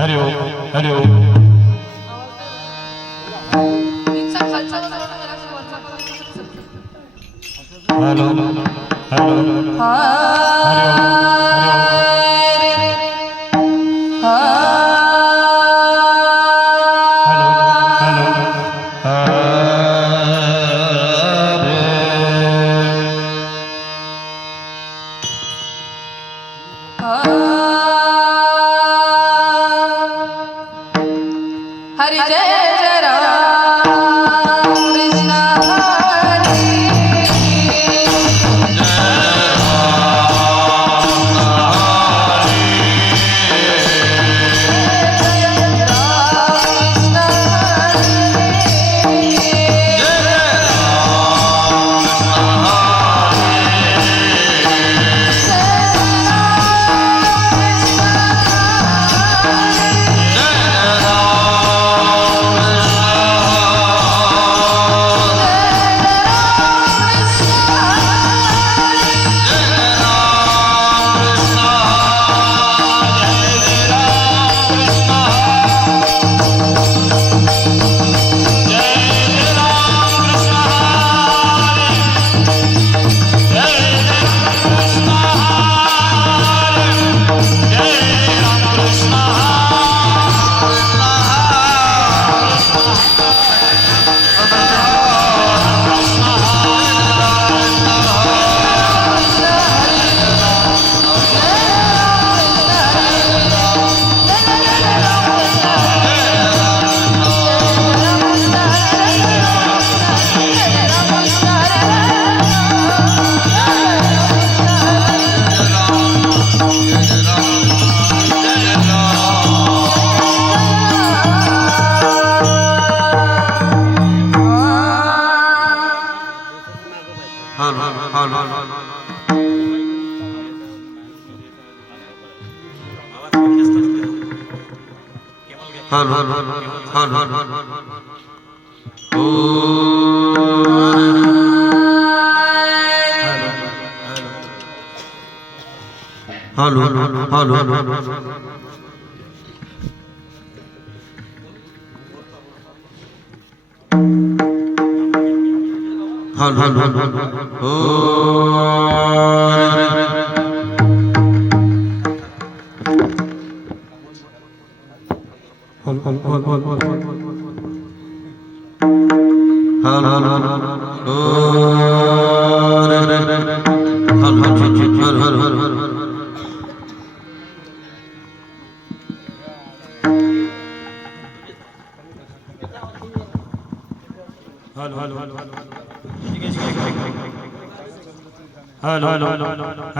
Hari Om Hari Om hello hello Hari जय जय Ram Krishna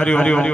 Hari Hari Om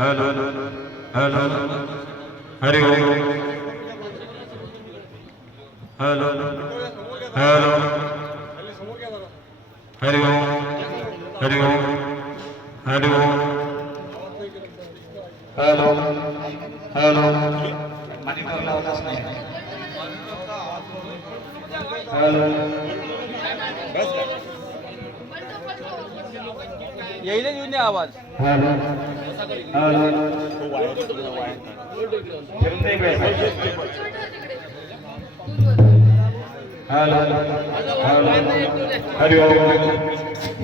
hello hello Hari Om hello hello Hari Om Hari Om Hari Om hello hello hello येईल येऊन आवाज hello hello hello hello Hari Om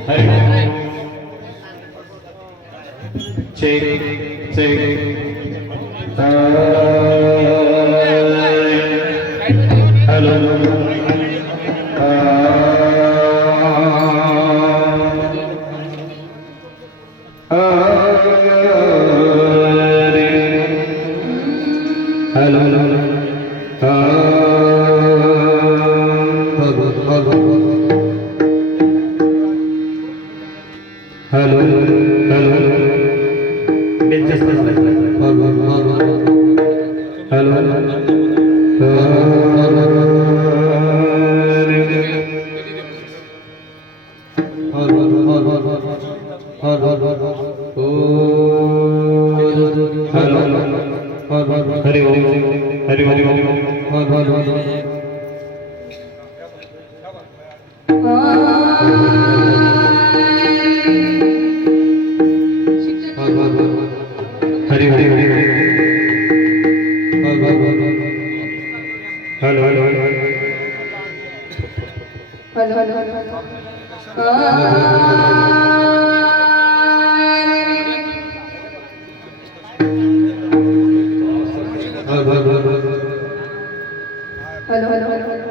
Hari Om check check hello hello hello hello Hari Om Hari Om Hari Hari hello hello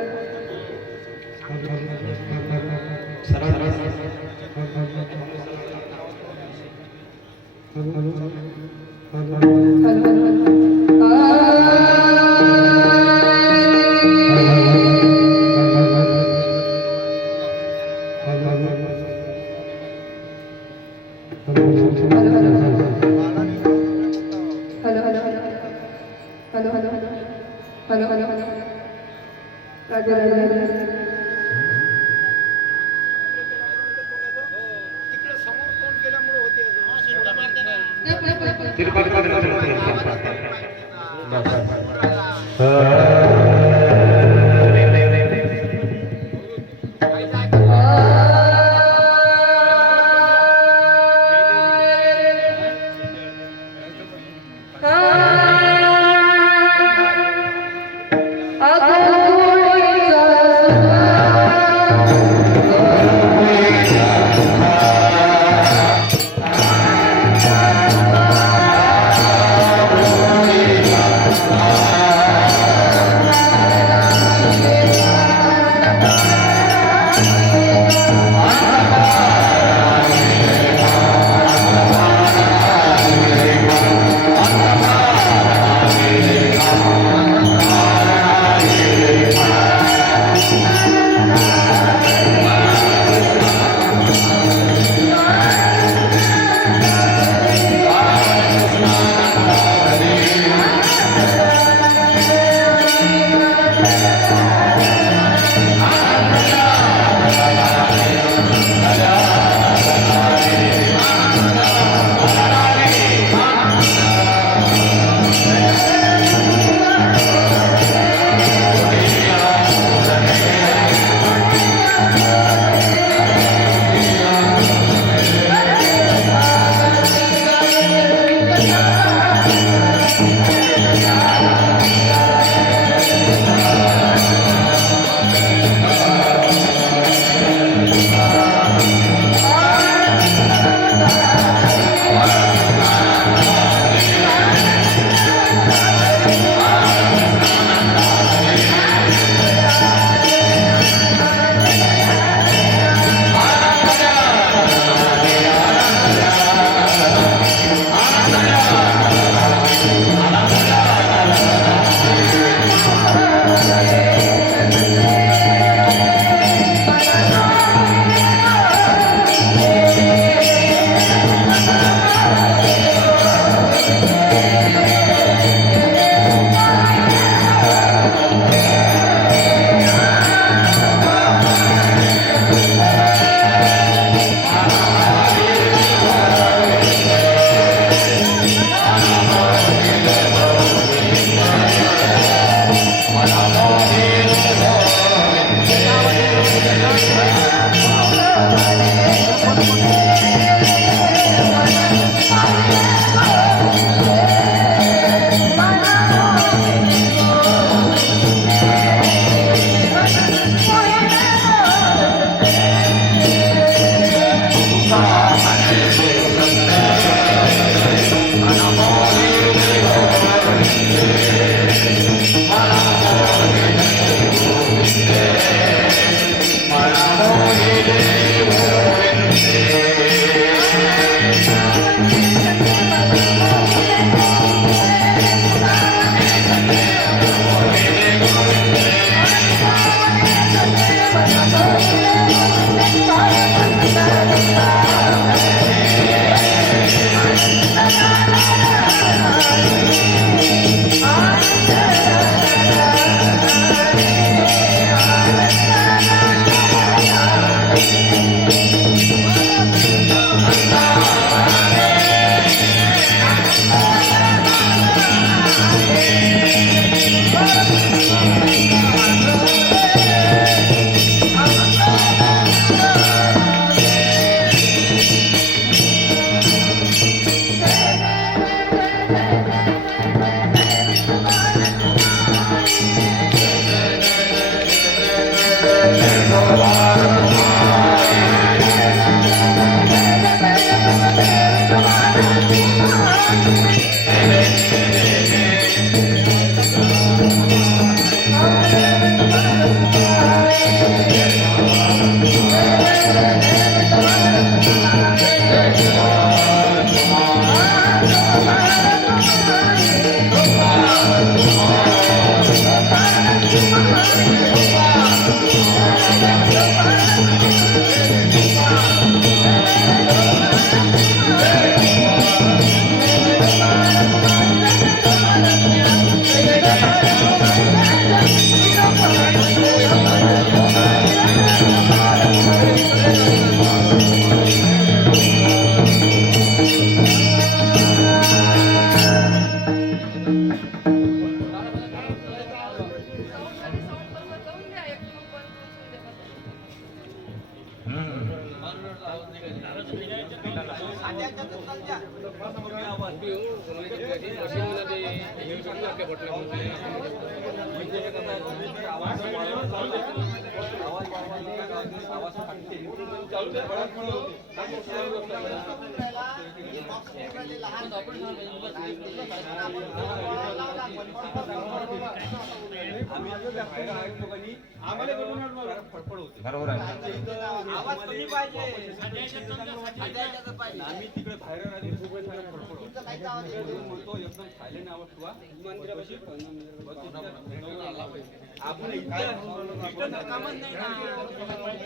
Hare बरोबर आहे. आम्ही तिकडे बाहेर आले म्हणतो एकदम सायलेंट आवाज ठेवा आपण इथं कामच नाही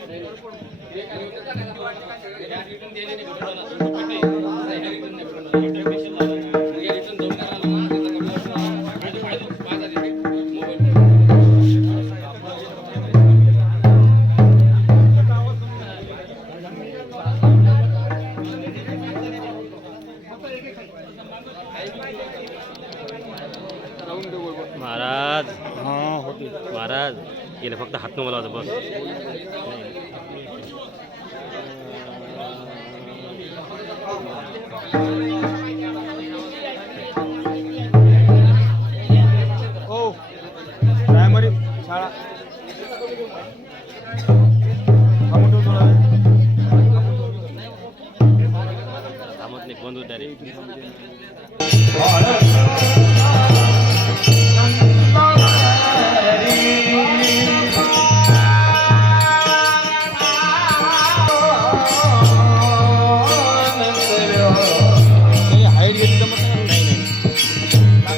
महाराज महाराज गेले फक्त हात न बोलावतं बस हो प्रायमरी शाळा थांबून ठेव थोडा वेळ. थांबत नाही बंद होत डायरेक्ट हाईट घेतली तर मग नाही नाही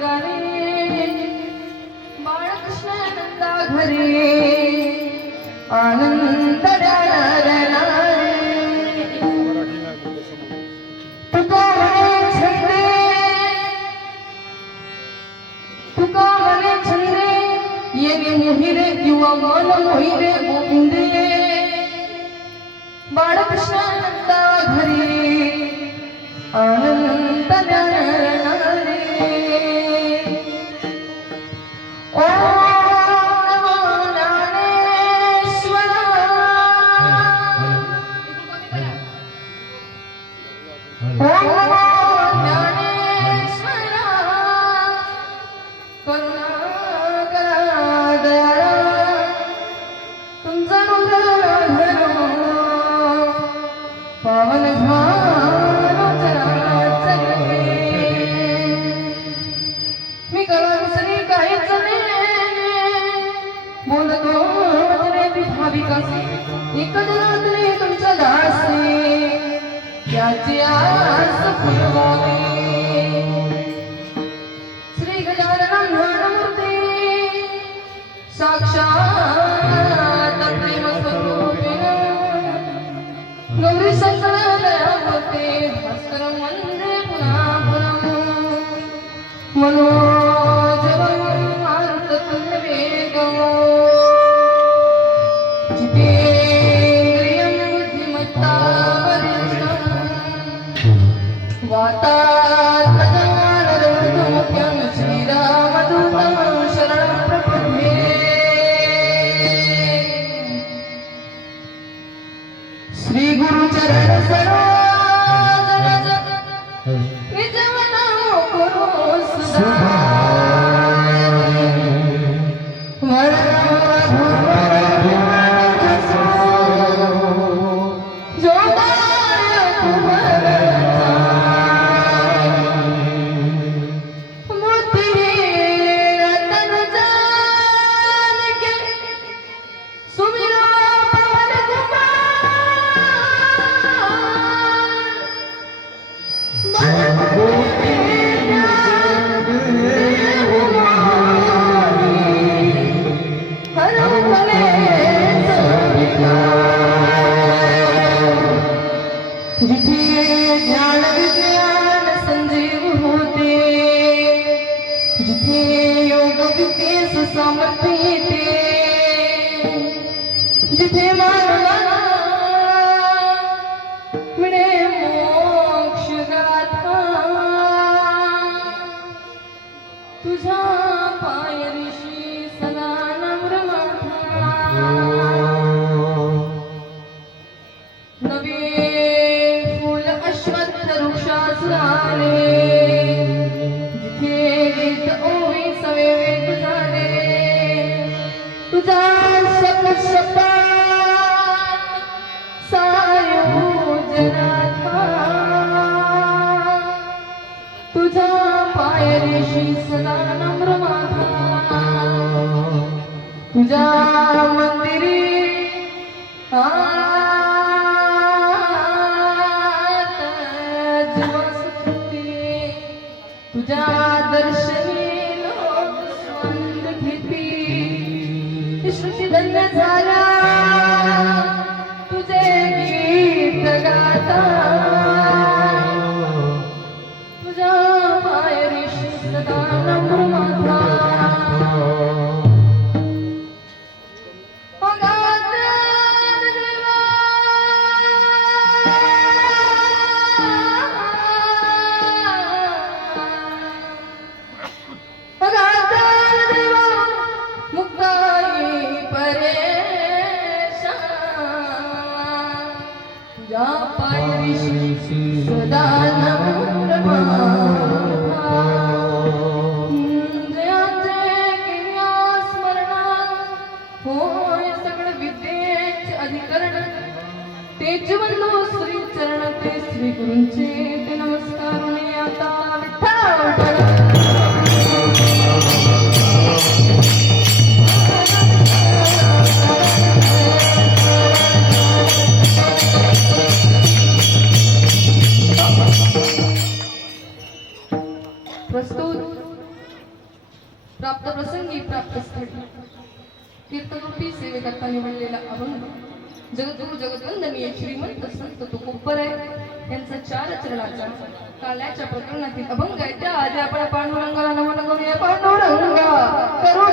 गाणे बाळकृष्णानंदा घरी आनंद देणारे तुका म्हणे छंदे येणे मोहिरे किंवा मन मोहिरे गोविंदे बाळकृष्णानंदा घरी आनंद देणारे ओ ज्ञानेश्वरा ओ ज्ञानेश्वरा करुणाकरा दयाळा तुमचा पावन मी कळसरी काहीच बोलतो भाविकासी एक जनातले तुमच्या दासी त्याची आस फुलवावी श्री गजानन मूर्ती साक्षात प्रेम स्वरूपिण गौरी शंकर दयावते भास्कर वंदे पुन्हा मनोजवं मारुततुल्यवेगं जितेन्द्रियं बुद्धिमत्तावरिष्ठं वातात्मजानरमुख्यं श्रीरामदूतं शरणं प्रपद्ये श्री गुरुचरण सरोज रज निजमनो करो सदा जिथे ज्ञान विज्ञान संजीव होते जिथे योग विकेस सामर्थ्य येते जिथे मानवाला मिळे मोक्ष गाथा तुझ्या पायरीशी सदा नम्र माथा नवे अश्वत्थ वृक्षासनाने जिथे वेद ओवी सवे वेद झाले तुझा सप्तशपा सायोजनाथा तुझा पायरीशी सदा नम्र माथा तुझ्या मंदिरी तुझ्या दर्शनी लोक स्वांद घेती श्रुती धन्य झाला तुझे गीत गाता तुझ्या पायरीशी सदा नम्र माथा सदा नम्र माथा जयाचे किया स्मरण होय सगळ विद्येचे अधिकरण तेच बंधू श्री चरण ते श्री गुरूंचे ते नमस्कार आता विठ्ठल प्रस्तुत प्राप्त प्रसंगी प्राप्त स्थळी कीर्तनरूपी सेवेकरता निवडलेला अभंग जगद्गुरु जगद्वंदनीय श्रीमंत संत तुकोबर आहे यांचा 4 चरणाचा काल्याच्या प्रकरणातील अभंग आहे. त्या आधी आपण पांडुरंगाला नमन करूया. पांडुरंगा करू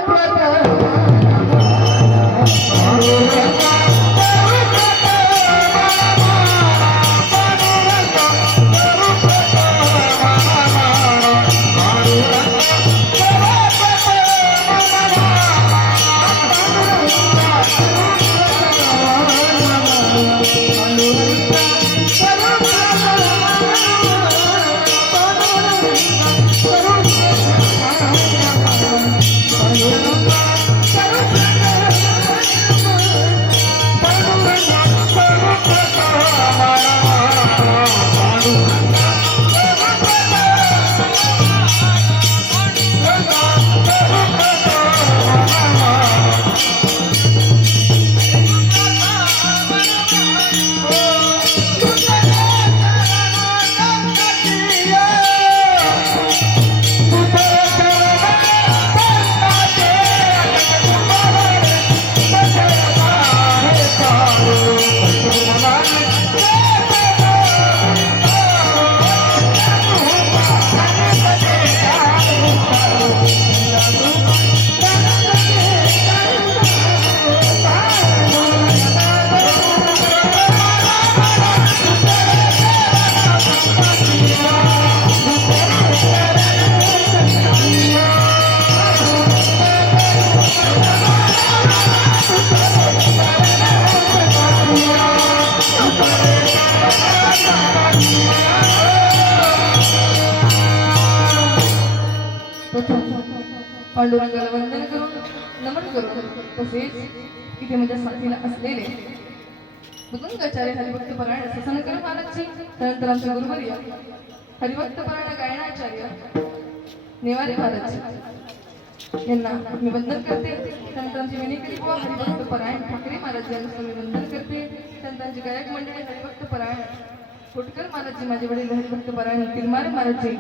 पांडुरंगाला वंदन करून नमन करून तसेच इथे माझ्या साथीला असलेले मुकुंदाचार्य हरिभक्त परायण ससनकर महाराजची त्यानंतर आमचे गुरुवर्य हरिभक्त परायण गायनाचार्य नेवारे महाराज यांना मी वंदन करते. त्यानंतर आमचे विनेकरी बुवा हरिभक्त परायण ठाकरे महाराज यांना मी वंदन करते. त्यानंतर आमचे गायक मंडळी हरिभक्त परायण खोटकर महाराजजी, माझे वडील हरिभक्त परायण तिरमारे महाराजजी,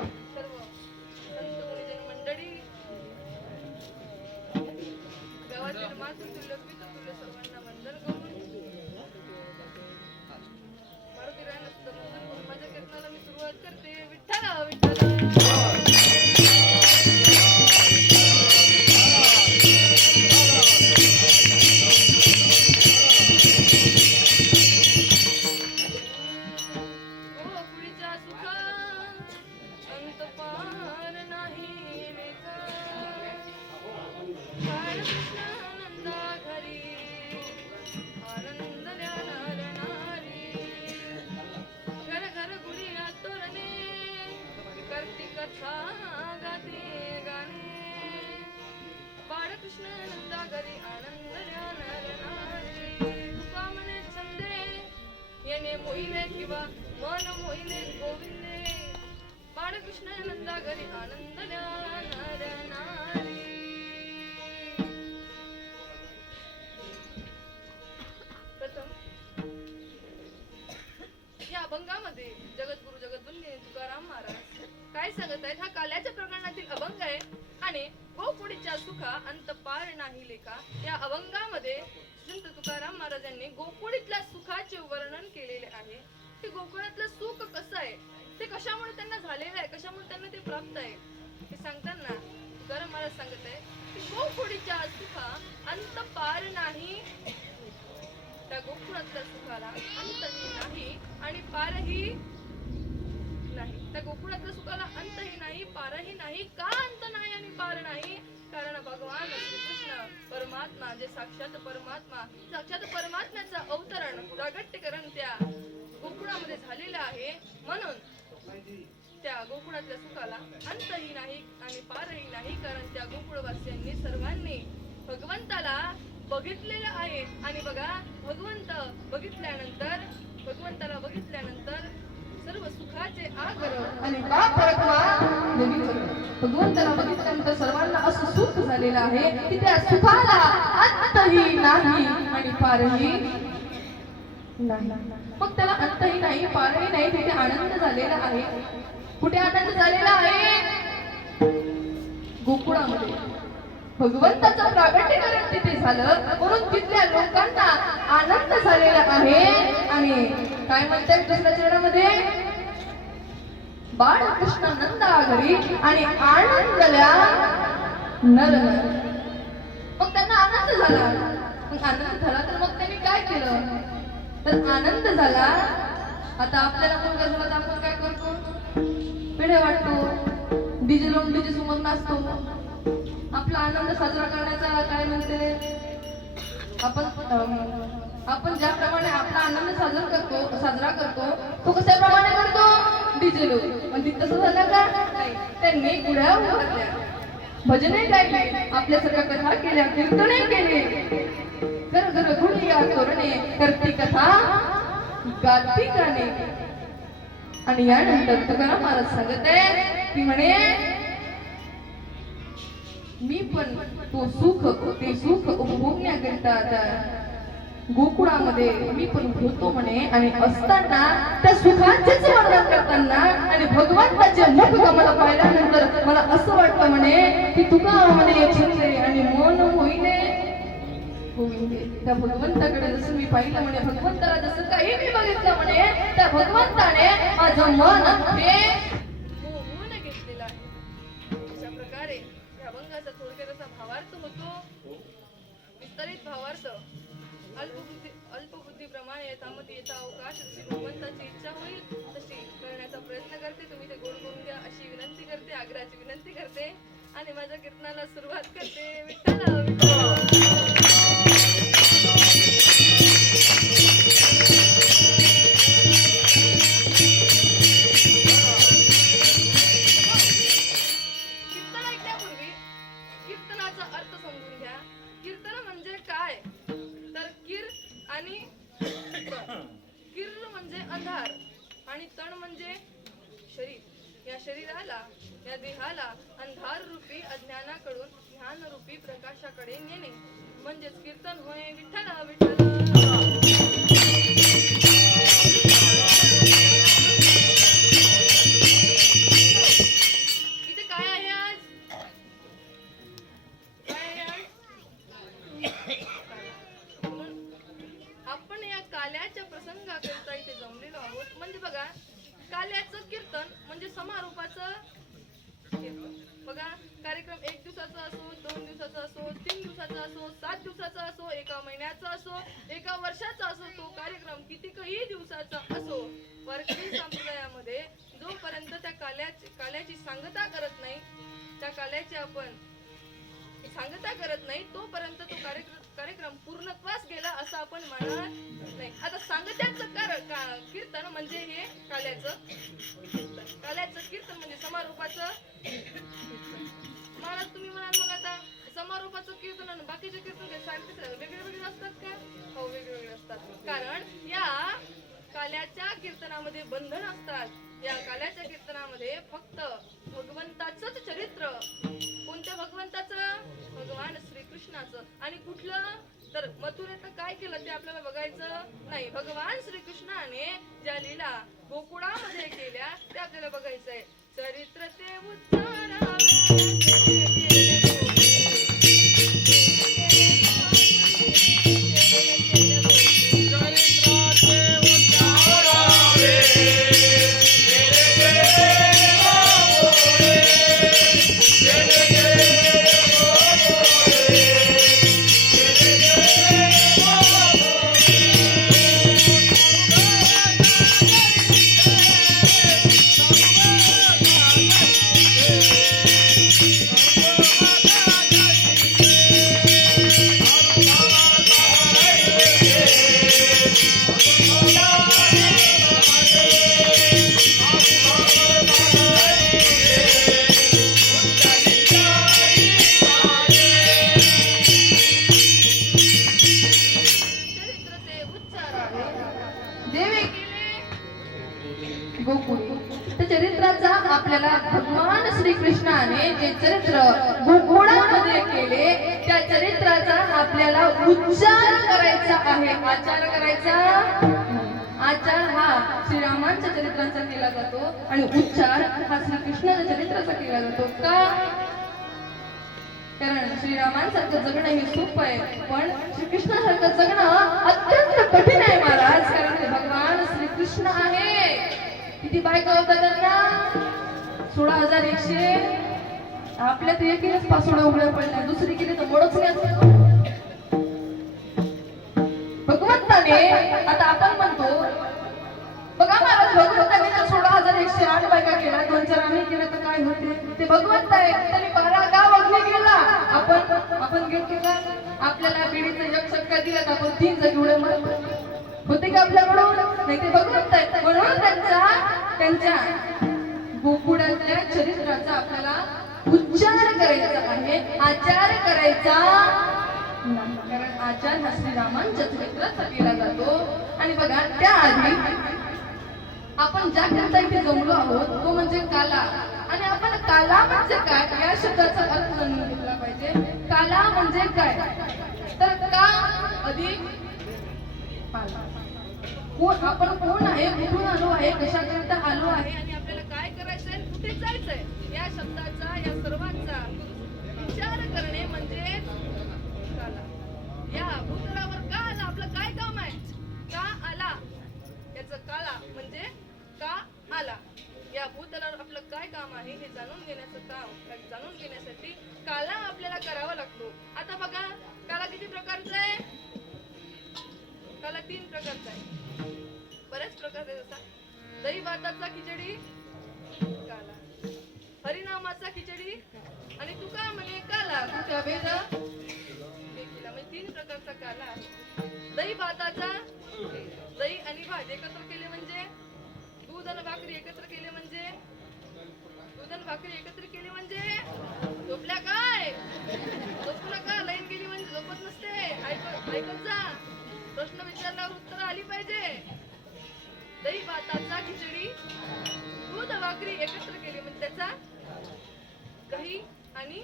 किंवा मन मोहिले गोविंदे बाळकृष्ण नंदा घरी आनंद नारी. प्रथम या अभंगामध्ये जगद्गुरु जगद्वंदनीय तुकाराम महाराज काय सांगत आहेत. हा काल्याच्या प्रकरणातील अभंग आहे आणि गोपुडीच्या सुखा अंत पार नाही लेखा. या अभंगामध्ये संत तुकाराम महाराजांनी गोकुळीतल्या सुखाचे वर्णन केलेले आहे. ते गोकुळातलं सुख कसं आहे, ते कशामुळे त्यांना झालेलं आहे, कशामुळे त्यांना ते प्राप्त आहे ते सांगताना तुकाराम महाराज सांगत आहे की गोकुळीच्या सुखा अंत पार नाही. त्या गोकुळातल्या सुखाला अंतही नाही आणि पारही नाही. त्या गोकुळातल्या सुखाला अंतही नाही, पारही नाही. का अंत नाही आणि पार नाही? कारण भगवान श्रीकृष्ण परमात्मा जे साक्षात परमात्म्याचं अवतरण प्रागट्यकरण त्या गोकुळामध्ये झालेलं आहे. म्हणून त्या गोकुळातल्या सुखाला अंतही नाही आणि पारही नाही. कारण त्या गोकुळवासियांनी सर्वांनी भगवंताला बघितलेलं आहे. आणि बघा, भगवंताला बघितल्यानंतर सर्व सुखाचे आगर आणि का भगवंताला बघितल्यानंतर सर्वांना असं सुख झालेलं आहे की त्या सुखाला अंतही नाही आणि पारही नाही. मग त्याला अंतही नाही, पारही नाही, तिथे आनंद झालेला आहे. कुठे आनंद झालेला आहे? गोकुळामध्ये. भगवंताचं प्रागट्यकरण तिथे झालं म्हणून तिथल्या लोकांना आनंद झालेला आहे. आणि काय म्हणतात दुसऱ्या चरणामध्ये, बाळकृष्ण नंदा घरी आणि आनंदल्या नर. मग त्यांना आनंद झाला. मग आनंद झाला तर मग त्यांनी काय केलं तर आनंद झाला. आता आपल्याला मुलगा झाला तर आपण काय करतो, पेढे वाटतो, डीजे लावून डीजे समोर नाचतो. आपला आनंद साजरा करण्याचा काय म्हणते आपण ज्याप्रमाणे आपला आनंद साजरा करतो तो कशाप्रमाणे करतो, डीजे लावून. म्हणजे तसं झालं का नाही, त्यांनी गुढ्या उभारल्या, भजने गायली, आपल्यासारख्या कथा केल्या, कीर्तने केले. घर घर गुढिया तोरणे करती कथा गाती गाणे. आणि यानंतर तुकाराम महाराज सांगत आहे की म्हणे मी पण ते सुख उपभोगण्याकरिता गोकुळामध्ये मी पण होतो म्हणे. आणि असताना त्या सुखाचेच वर्णन करताना आणि भगवंताचे मुख मला पाहिल्यानंतर मला असं वाटतं म्हणे की तुका म्हणे छंदे आणि मन होईने त्या भगवंताकडे जसं मी पाहिलं म्हणे, भगवंताला जसं काही मी बघितलं म्हणे, त्या भगवंताने माझं मन हे मोहून घेतलेलं आहे. अशा प्रकारे या अभंगाचा थोडक्यात असा भावार्थ होतो. विस्तारित भावार्थ, अल्पबुद्धीप्रमाणे यथामती येता अवकाश जशी भगवंताची इच्छा होईल तशी करण्याचा प्रयत्न करते. तुम्ही ते गोड करून घ्या अशी विनंती करते, आग्रहाची विनंती करते आणि माझ्या कीर्तनाला सुरुवात करते. विठ्ठला विठ्ठला. कीर्तन ऐकण्यापूर्वी कीर्तनाचा अर्थ समजून घ्या. कीर्तन म्हणजे काय तर किर आणि किर म्हणजे अंधार आणि तण म्हणजे शरीर. या शरीराला, या देहाला अंधार रूपी अज्ञानाकडून ज्ञान रूपी प्रकाशाकडे नेणे म्हणजेच कीर्तन होय. विठ्ठला विठ्ठला. इथे काय आहे आज, काय आहे आपण या काल्याच्या प्रसंगाकरिता इथे जमलेलो आहोत. म्हणजे बघा, काल्याचं कीर्तन म्हणजे समारोपाचं कीर्तन. बघा, कार्यक्रम 1 दिवसाचा असो, 2 दिवसाचा असो, 3 दिवसाचा असो, 7 दिवसाचा असो, 1 महिन्याचा असो, 1 वर्षाचा असो, तो कार्यक्रम कितीकही दिवसाचा असो, वारकरी संप्रदायामध्ये जोपर्यंत त्या काल्याची सांगता करत नाही, त्या काल्याची आपण सांगता करत नाही, तोपर्यंत तो कार्यक्रम पूर्णत्वास गेला असं आपण म्हणणार नाही. आता सांगत्याचं कीर्तन म्हणजे हे काल्याचं कीर्तन म्हणजे समारोपाचं कीर्तन. महाराज तुम्ही म्हणाल मग आता समारोपाचं कीर्तन आणि बाकीचे कीर्तन सारखेच वेगळे असतात का? हो, वेगवेगळे असतात. कारण या काल्याच्या कीर्तनामध्ये बंधन असतात. या काल्याच्या कीर्तनामध्ये फक्त भगवंताचंच चरित्र. कोणत्या भगवंताचं? भगवान श्रीकृष्णाचं. आणि कुठलं तर मथुरेत काय केलं ते आपल्याला बघायचं नाही. भगवान श्रीकृष्णाने ज्या लीला गोकुळामध्ये केल्या ते आपल्याला बघायचंय. चरित्र ते उच्चारावे आपल्याला भगवान श्रीकृष्णाने जे चरित्र गोकुळामध्ये केले त्या चरित्राचा आपल्याला उच्चार करायचा आहे. आचार करायचा, आचार हा श्रीरामांच्या चरित्राचा केला जातो आणि उच्चार हा श्रीकृष्णाच्या चरित्राचा केला जातो. का कारण श्रीरामांसारखं जगणं हे सोपं आहे, पण श्रीकृष्णासारखं जगणं अत्यंत कठीण आहे महाराज. कारण ते भगवान श्रीकृष्ण आहे. किती बायका होतात त्यांना? 16,100. आपल्या तर एकीनेच पासोड्या उघड्या पडल्या, दुसरी केली तर मोडच नाही असं. भगवंताने आता आपण म्हणतो बघा महाराज, भगवंताने जर 16,108 बायका केल्या, 2-4 आम्ही केल्या तर काय होते? ते भगवंत आहे. त्यांनी 12 गाव अग्नी केला. आपण घेतो का? आपल्याला पिढीचं एक शक्का दिला तर आपण 3 जग एवढे मरतो होते का आपल्याकडून? नाही, ते भगवंत आहे. म्हणून त्यांच्या गोकुळातल्या चरित्राचा आपल्याला उच्चार करायचा आहे, आचार करायचा नाही. कारण आचार हा श्रीरामांच्या चरित्राचा केला जातो. आणि बघा, त्याआधी आपण ज्या करता इथे जमलो आहोत तो म्हणजे काला. आणि आपण काला म्हणजे काय या शब्दाचा अर्थ जाणून घेतला पाहिजे. काला म्हणजे काय? तर का अधिक पाला. आपण कोण आहे, कुठून आलो आहे, कशाकरिता आलो आहे आणि आपल्याला काय करायचंय, कुठे जायचंय, या शब्दाचा, या सर्वांचा विचार करणे म्हणजे काला. या भूतलावर का आला, आपलं काय काम आहे, का आला, याचं काला म्हणजे का आला. या भूतलावर आपलं काय काम आहे हे जाणून घेण्याचं काम, जाणून घेण्यासाठी काला आपल्याला करावा लागतो. आता बघा, काला किती प्रकारचा आहे? काला 3 प्रकारचा आहे. बरेच प्रकार आहे. जसा दही भाताचा खिचडी काला, हरिनामाचा खिचडी आणि तुका म्हणे काला, तुझ्या वेद देखील, म्हणजे 3 प्रकारचा काला आहे. दही भाताचा, दही आणि भात एकत्र केले म्हणजे, दूध आणि भाकरी एकत्र केले म्हणजे, दूध आणि भाकरी एकत्र केली म्हणजे झोपल्या काय? झोपू नका, लाईन गेली म्हणजे झोपत नसते. ऐकत जा, प्रश्न विचारल्यावर उत्तर आली पाहिजे. दही भाताचा खिचडी, दूध भाकरी एकत्र केली म्हणजे त्याचा दही आणि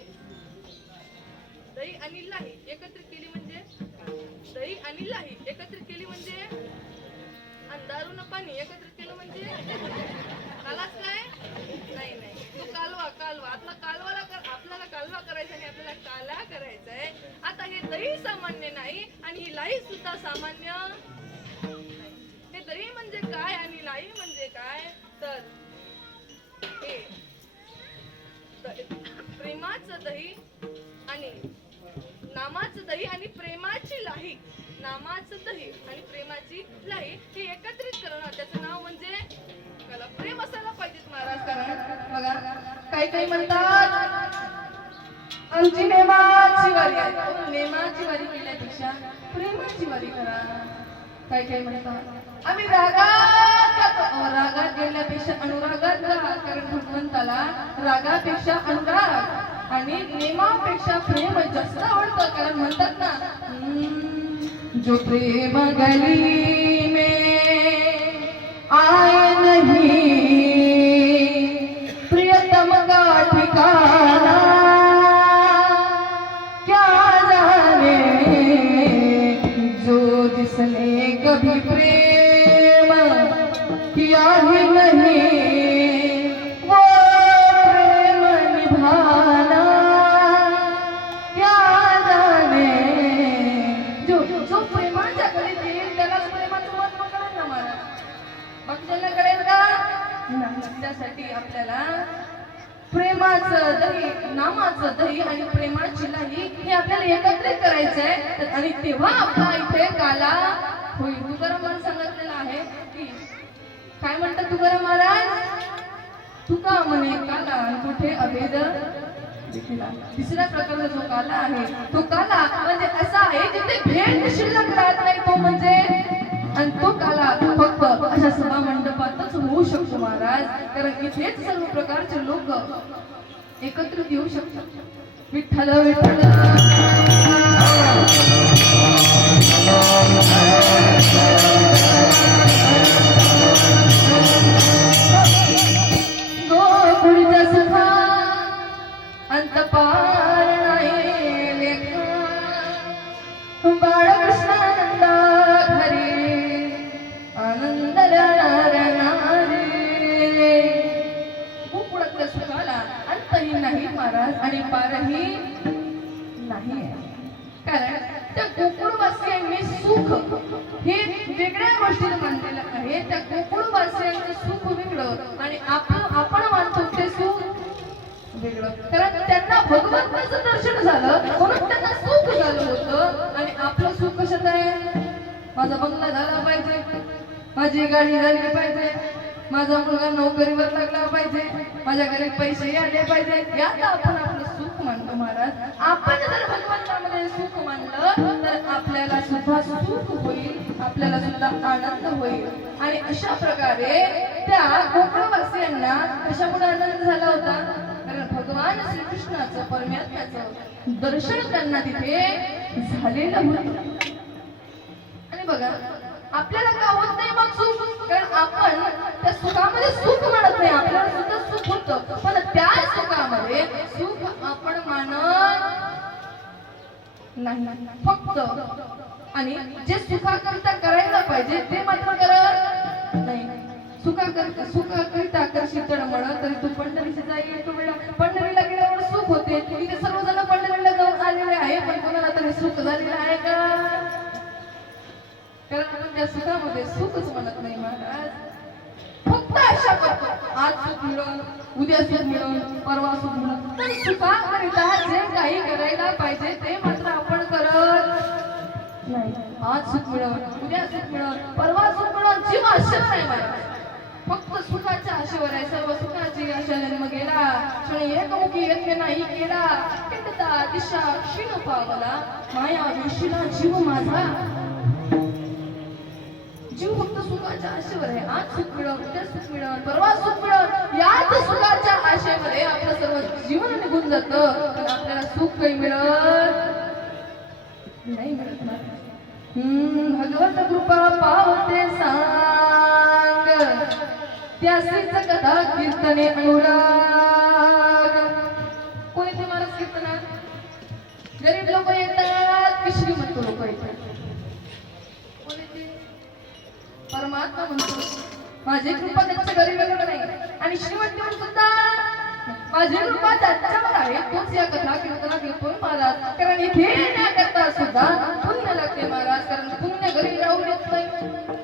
लाही एकत्र केली म्हणजे, दही आणि लाही एकत्र केली म्हणजे, अंधारून पाणी एकत्र केलं म्हणजे कालाच काय? नाही, तो कालवा. आपल्याला कालवा करायचा आणि आपल्याला काला करायचा आहे. आता हे दही सामान्य नाही आणि ही लाई सुद्धा सामान्य नाही. हे दही म्हणजे काय आणि लाई म्हणजे काय? तर हे प्रेमाचं दही आणि नामाचं दही आणि प्रेमाची लाही, नामाचं दही आणि प्रेमाची लाही हे एकत्रित करणं, त्याचं नाव म्हणजे काला. प्रेम असायला पाहिजेत महाराज. कारण बघा, काही म्हणतात आमची नेमाची वारी आहे. नेमाची वारी केल्यापेक्षा प्रेमाची वारी करा. काही म्हणतात आम्ही रागात गेल्यापेक्षा अनुरागात राहा. कारण भगवंताला रागापेक्षा अनुराग आणि नेमापेक्षा प्रेम जास्त आवडतं. कारण म्हणतात ना, जो प्रेम गली में आए नहीं, प्रियतम का ठिकाना क्या जाने, जो जिसने कभी प्रेम किया ही नहीं, वो प्रेम निभाना क्या जाने. जो प्रेमाच्या कडे येईल त्यालाच प्रेमाचं महत्व कळेल ना मला, बाकीच्यांना कळेल का? त्यासाठी आपल्याला प्रेमाचं दही, नामाचं दही आणि प्रेमाची लाही हे आपल्याला एकत्रित करायचं आहे. आणि तेव्हा आपला इथे काला होईल. तुकाराम महाराज सांगितलेलं आहे की काय म्हणतात तुकाराम महाराज, तुका म्हणे काला कुठे अभेद देखील. तिसऱ्या प्रकारचा जो काला आहे तो काला म्हणजे असा आहे जिथे भेद शिल्लक राहत नाही, तो म्हणजे, आणि तो काला फक्त अशा सभा मंडपातच होऊ शकतो महाराज. कारण इथेच सर्व प्रकारचे लोक एकत्रित येऊ शकतात. विठ्ठल विठ्ठल गोकुळच्या सुखा अंत पार नाही लेखा, बाळकृष्णानंदा घरी आनंद गोकुळातल्या सुखाला अंतही नाही महाराज आणि पारही नाही कारण त्या गोकुळवासियांनी सुख हे वेगळ्या गोष्टीला मानलेलं आहे. त्या गोकुळवासियांचं सुख वेगळं आणि आपण मानतो ते सुख वेगळं. कारण त्यांना भगवंताचं दर्शन झालं म्हणून त्यांना सुख झालं होतं आणि आपलं सुख कशात आहे? माझा बंगला झाला पाहिजे, माझी गाडी झाली पाहिजे, माझा मुलगा नोकरीवर लागला पाहिजे, माझ्या घरी पैसे आले पाहिजे, यात आपण आपलं सुख मानतो. महाराज, आपण जर भगवंतामध्ये सुख मानलं तर आपल्याला सुद्धा सुख होईल, आपल्याला सुद्धा आनंद होईल. आणि अशा प्रकारे त्या गोकुळवासियांना कशामुळे आनंद झाला होता? कारण भगवान श्रीकृष्णाचं परमात्म्याचं दर्शन त्यांना तिथे झालेलं होतं. आणि बघा आपल्याला का होत नाही मग सुख? कारण आपण त्या सुखामध्ये सुख म्हणत नाही, आपल्याला सुद्धा सुख होतं पण त्या सुखामध्ये सुख आपण मानत नाही फक्त. आणि जे सुखाकरिता करायला पाहिजे ते मात्र करत नाही. सुखाकरिता करशील तळमळ तरी तू पंढरीची जाई तू वेळा. पंढरीला गेल्यावर सुख होते. इथे सर्वजण पंढरीला जाऊन आलेले आहे पण कोणाला तरी सुख झालेलं आहे का? कारण आपण त्या सुखामध्ये सुखच म्हणत नाही. महाराज फक्त आशा करतो आज सुख मिळून, उद्या सुख मिळून, परवा सुख मिळून. तर सुखाकरिता जे काही करायला पाहिजे ते मात्र आपण करत नाही. आज सुख मिळवून, उद्या सुख मिळवून, परवा सुख मिळवून जीव आशा नाही. महाराज फक्त सुखाच्या आशेवर आहे. सर्व सुखाची आशा जन्म गेला क्षणी एकमुखी यज्ञ नाही केला. खंडता दिशा क्षीण पावला माया विशीला जीव माझा. जीव फक्त सुखाच्या आशेवर आहे. आज सुख मिळवून, उद्या सुख मिळवून, परवा सुख मिळवून, याच सुखाच्या आशेमध्ये आपलं सर्व जीवन निघून जातं पण आपल्याला सुख काही मिळत नाही. भगवत कृपा पावते सांग त्यासीच कथा कीर्तने अनुराग. कोणी ते महाराज कीर्तनात गरीब लोक येतात की श्रीमंत लोक येतात? कोणी ते परमात्मा म्हणतो माझी कृपा त्यांच्या घरी वगैरे नाही आणि श्रीमंत म्हणून सुद्धा माझी कृपा त्यांच्यावर आहे. तोच या कथा कीर्तनात येतोय महाराज. कारण इथे येण्याकरता सुद्धा पुण्य लागते महाराज. कारण पुण्य घरी राहू देत नाही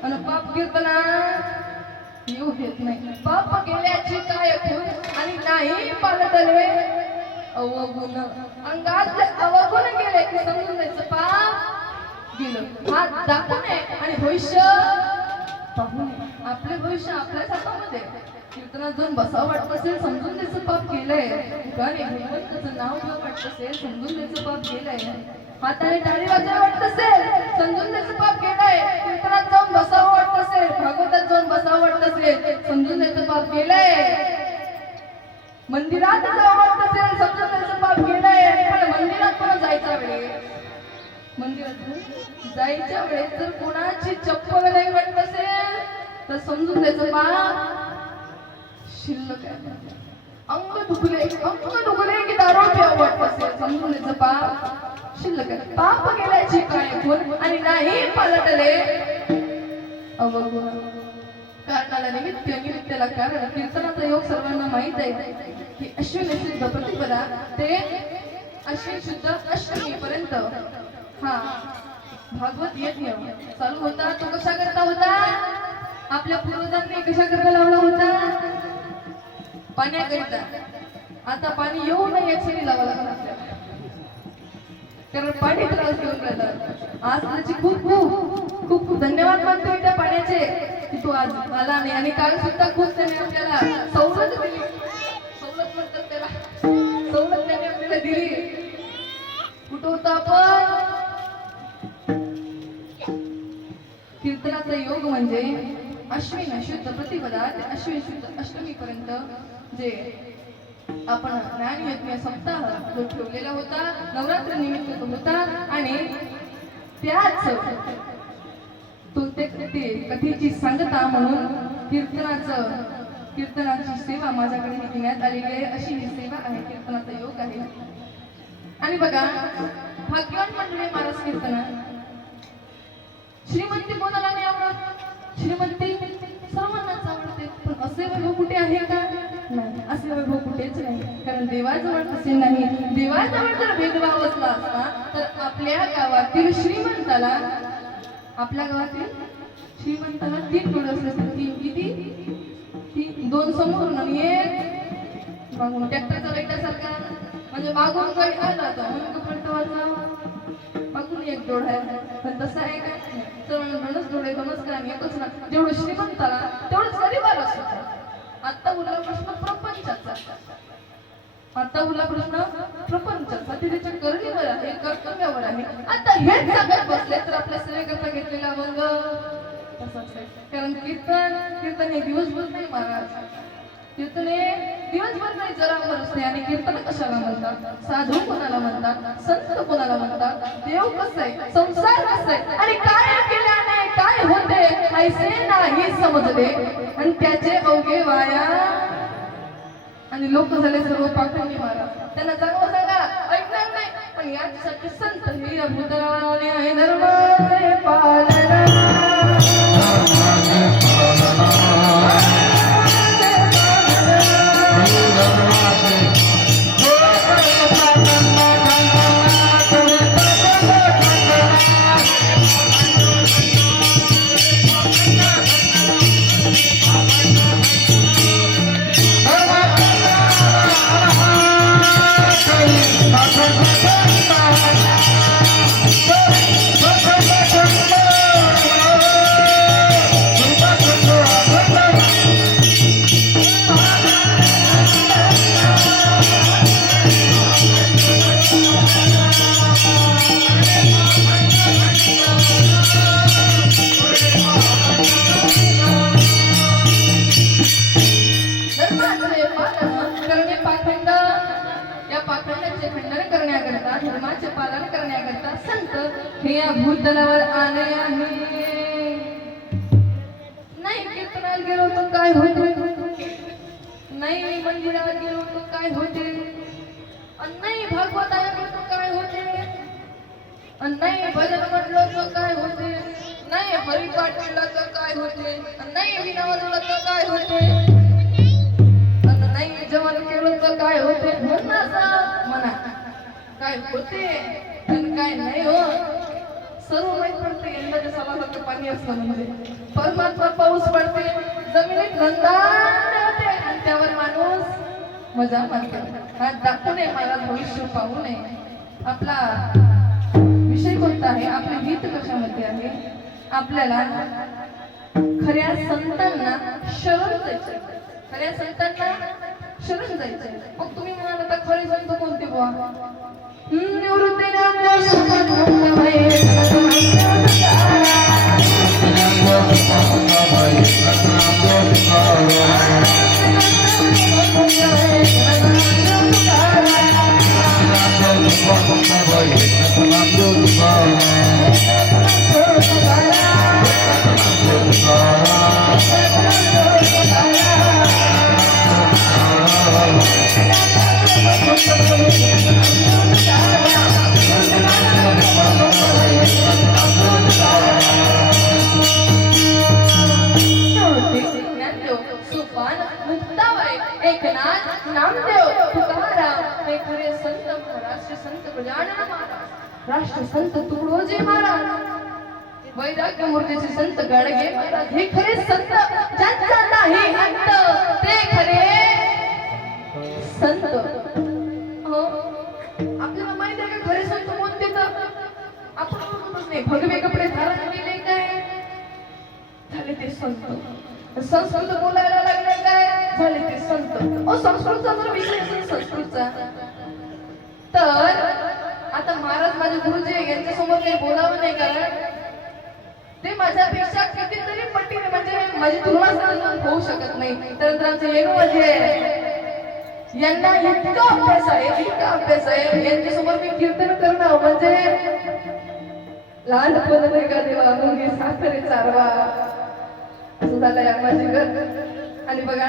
आणि पाप कीर्तनात येऊ देत नाही. पाप गेल्याची काय खून आणि नाही पालटले अवगुण. अंगात अवगुण गेले की समजून जायचं पाप गेलं. हात दाखवू नये आणि भविष्य पाहू नये. आपले भविष्य आपल्याच हातामध्ये. कीर्तनात जाऊन बसावं वाटत असेल समजून त्याचं पाप गेलंय. गाणे भगवंताचं नाव घेऊ वाटत असेल समजून त्याचं पाप गेलंय. हाताने टाळी वाजवायला वाटत असेल समजून त्याचं पाप गेलंय. कीर्तनात जाऊन बसावं वाटत असेल, भागवतात जाऊन बसावं वाटत असेल समजून त्याचं पाप गेलंय. मंदिरात जावं वाटत असेल समजून त्याचं पाप गेलंय. पण मंदिरात पण जायच्या वेळेस जायच्या वेळेस जर कोणाची चप्पल नाही वाटत असेल तर समजून त्याचं पाप शिल्लक आहे. अंग दुखले की दारू प्यावं वाटत असेल समजून त्याचं पाप शिल्लक आहे. पाप गेल्याची काय खूण आणि नाही पालटले अवगुण. कारणाला निमित्ताला कारण. कीर्तनाचा योग सर्वांना माहित आहे की अश्विन शुद्ध प्रतिपदा ते अश्विन शुद्ध अष्टमी पर्यंत हा भागवत यज्ञ चालू होता. तो कशा करता होता? आपल्या पूर्वजांनी कशा करता लावला होता? पाण्याकरिता. आता पाणी येऊ नये याची लावा लागला आपल्याला. कारण पाणी त्रास घेऊन राहिलं. आज त्याची खूप खूप खूप खूप धन्यवाद मानतो त्या पाण्याचे की तो आज आला नाही. आणि काल सुद्धा खूप त्याने आपल्याला सवलत दिली. सवलत म्हणतात त्याला. सवलत त्याने आपल्याला दिली. कुठं होतं आपण? कीर्तनाचा योग म्हणजे अश्विन शुद्ध प्रतिपदा ते अश्विन शुद्ध अष्टमी पर्यंत जे आपण ज्ञान यज्ञ सप्ताह जो ठेवलेला होता नवरात्र निमित्त तो होता. आणि त्याच तो ते कथेची सांगता म्हणून कीर्तनाची सेवा माझ्याकडे घेण्यात आलेली आहे. अशी ही सेवा आहे, कीर्तनाचा योग आहे. आणि बघा भाग्यवान मंडळी महाराज कीर्तनात श्रीमंती कोणाला नाही आवडत? श्रीमंती सर्वांनाच आवडते पण असे वैभव कुठे आहे का? नाही, असे वैभव कुठेच नाही. कारण देवाजवळ असे नाही. देवाजवळ जर भेदभाव असला असता तर आपल्या गावातील श्रीमंताला, आपल्या गावातील श्रीमंताला 3 डोळे असले असते. 3 किती? 2 समोरून आणि 1 मागून. ट्रॅक्टरचा लाईटासारखा, म्हणजे मागून गाडी आला तर म्हणजे पलटवाचा, मागून 1 डोळा आहे. पण तसं आहे का? तर 2च डोळे, 2च कान, 1च ना. जेवढं श्रीमंताला तेवढंच गरीबाला सुद्धा. आता उरला प्रश्न प्रपंचाचा. आता उरला प्रश्न प्रपंचाचा. ते त्याच्या करणीवर आहे, कर्तव्यावर आहे. आता हेच सांगत बसले तर आपल्या सगळ्याकरता घेतलेला अभंग तसाच आहे. कारण कीर्तन हे दिवसभर नाही महाराज. कीर्तन हे दिवसभर नाही, जरांवर असते. आणि कीर्तन कशाला म्हणतात? साधू कोणाला म्हणतात? संत कोणाला म्हणतात? देव कसं आहे? संसार कसा आहे? आणि काय केल्याने काय होते ऐसे नाही समजले, आणि त्याचे अवघे वाया. आणि लोक झाले सर्व पाखंडी महाराज. त्यांना चांगलं सांगा, ऐकणार नाही. पण यासाठी संत हे अभूतराने आहे धर्माचे पालना. धर्माचे पालन करण्याकरता संत हे या भूतलावर आले आहे. नाही कीर्तनाला गेलो तर काय होते? नाही मंदिरात गेलो तर काय होते? नाही भागवत ऐकलो तर काय होते? नाही भजन म्हटलं तर काय होते? नाही हरिपाठ केला तर काय होते? नाही विना वाजवला तर काय होते? नाही जेवण केलं तर काय होते? म्हणा काय होते आणि काय नाही हो, सर्व माहीत पडते. यंदाच्या सालासारखं पाणी असलं म्हणजे परमात्मा पाऊस पडते, जमिनीत गंधार होते आणि त्यावर माणूस मजा मानतो. आज दाखवू नये महाराज, भविष्य पाहू नये. आपला विषय कोणता आहे? आपले हित कशामध्ये आहे? आपल्याला खऱ्या संतांना शरण जायचे. खऱ्या संतांना शरण जायचे. मग तुम्ही म्हणाल आता खरे संत कोणते बुवा? एकनाथ नामदेव तुकाराम हे खरे संत, राष्ट्रसंत गजानन महाराज, राष्ट्रसंत तुकडोजी महाराज, वैराग्य मूर्तीचे संत गाडगे महाराज हे खरे संत, ज्यांचा नाही अंत ते खरे संत. हो आपल्याला माहिती आहे का खरे संत कोणते? तर आपण ओळखतच नाही. भगवे कपडे धारण केले काय झाले ते संत. संस्कृत बोलायला लागले काय झाले ते संत. संस्कृतचा जर विषय असेल संस्कृतचा तर आता महाराज माझे गुरुजी यांच्या समोर काही बोलावं नाही, कारण ते माझ्यापेक्षा कितीतरी पटीने म्हणजे माझी तुलना होऊ शकत नाही. तर आमचे येणूमध्ये यांना इतका अभ्यास आहे, इतका अभ्यास आहे. यांच्या समोर मी कीर्तन करणं म्हणजे लहानपण नाही का देवा मुंगी साखरे चारवा असं झालंय माझी घर. आणि बघा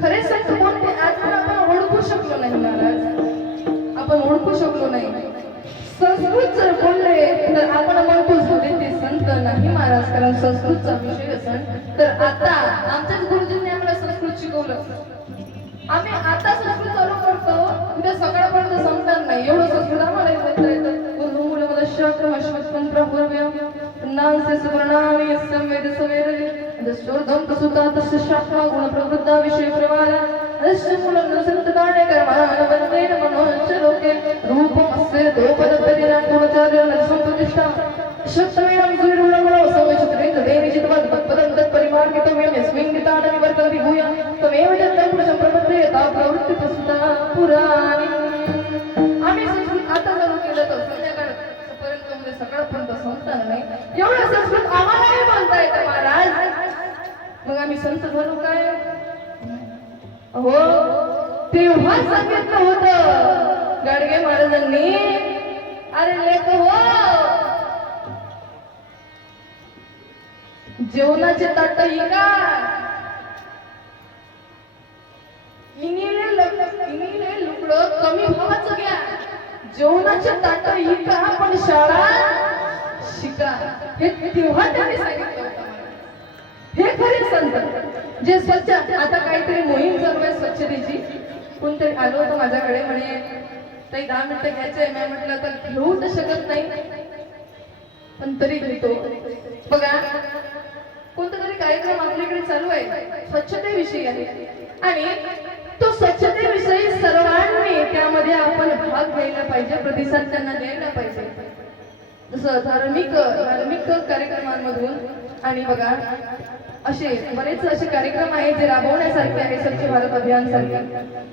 खरे संत कोणते आज आपण ओळखू शकलो नाही महाराज, आपण ओळखू शकलो नाही. संस्कृत जर बोलले तर आपण म्हणतो झाले ते संत नाही महाराज, कारण संस्कृतचा विषय असेल तर आता आमच्याच गुरुजींनी आम्हाला संस्कृत संस्कृत शिकवलं. आम्ही आता संस्कृत चालू करतो उद्या सकाळपर्यंत संपणार नाही एवढं संस्कृत आम्हाला बोलता येतं. गुरुमुळे मला शाक्रम अश्वत्थम प्रभुर्व्यम नांसे सुवर्णामी संवेद सवेदले दशोर्धम प्रसुता तस्य शाखा गुण प्रवृद्धा विषय प्रवाला दस्य मूलं संतताणे कर्माण वंदेन मनोश्च लोके रूपम अस्य दोपदपदिना गुणचार्यं संप्रतिष्ठा शक्तमेनं विदुरुणगुणो समचित्रेन्द्र देवी चित्तवद् तत्पदं तत्परिमार्गितव्यं यस्मिन् गीतानि वर्तन्ति भूयां तमेव जन्तं पुरुषं प्रपद्येता प्रवृत्ति प्रस्तुता पुराणी. आम्ही संस्कृत आता चालू केलं तर संध्याकाळपर्यंत म्हणजे सकाळपर्यंत संपणार नाही एवढं संस्कृत आम्हालाही बोलता येतं महाराज. मग आम्ही संत झालो काय? हो तेव्हा सांगितलं होतं गाडगे महाराजांनी, अरे लेख हो जेवणाचे ताट इका इनिले लुकडं कमी भावाचं घ्या. जेवणाचे ताट इका पण शाळा शिका. हे तेव्हा त्यांनी सांगितलं होतं. हे खरे संत जे स्वच्छ. आता काहीतरी मोहीम चालू आहे स्वच्छतेची. कोणतरी आलं होतं माझ्याकडे म्हणे ताई 10 मिनिटं घ्यायचंय. मी म्हटलं तर घेऊ तर शकत नाही पण तरी घेतो. बघा कोणता तरी कार्यक्रम आपल्याकडे चालू आहे स्वच्छतेविषयी आहे आणि तो स्वच्छतेविषयी सर्वांनी त्यामध्ये आपण भाग घ्यायला पाहिजे, प्रतिसाद त्यांना द्यायला पाहिजे. जसं धार्मिक कार्यक्रमांमधून आणि बघा असे बरेच असे कार्यक्रम आहेत जे राबवण्यासारखे आहे. स्वच्छ भारत अभियान सारखे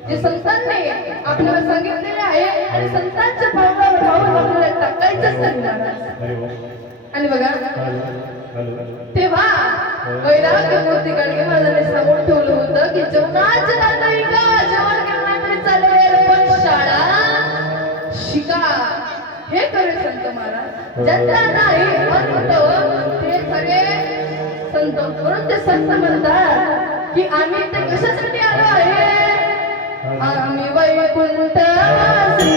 जे संतांनी आपल्याला सांगितलेले आहे आणि संतांच्या पावलावर पाऊल आपल्याला टाकायचंच नाही. आणि बघा तेव्हा वैराग्य मूर्ती गाडगे महाराजांनी समोर ठेवलं होतं की जेवणाचं ताट इका जेवण केलं तरी चालेल पण शाळा शिका. हे खरे संत महाराज. ज्यांना नाही म्हणतो ते खरे संत. म्हणून ते संत म्हणतात की आम्ही ते कशासाठी आलो आहे? आम्ही वैकुंठवासी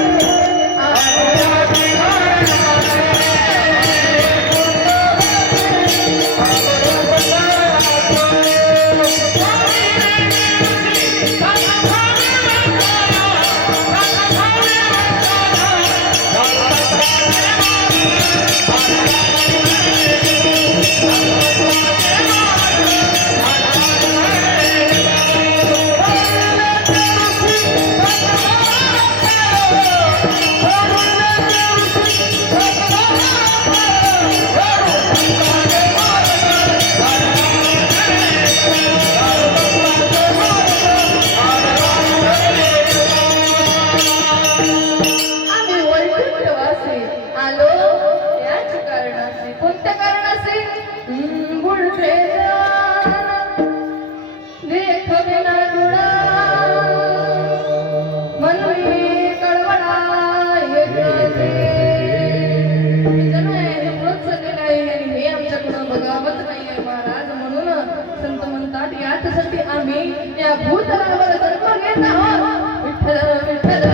याच्यासाठी आम्ही या भूतलावर जन्म घेत आहोत. विठ्ठल विठ्ठल.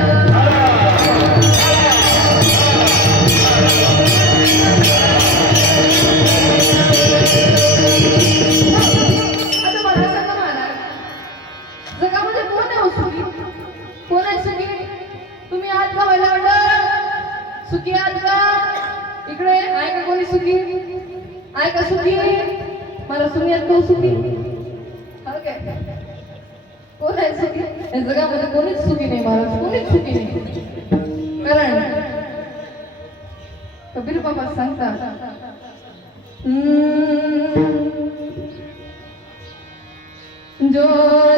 आता मला सांगा महाराज जगामध्ये कोण आहे सुखी? कोण आहे सुखी? तुम्ही आहात का मला वाटत? सुखी आहात का? इकडे आहे का कोणी सुखी? आहे का सुखी? मला सुनियात को सुखी कोण आहे सुखी? या जगामध्ये कोणीच सुखी नाही महाराज. कोणीच सुखी नाही. कारण कबीर बाबा सांगतात जो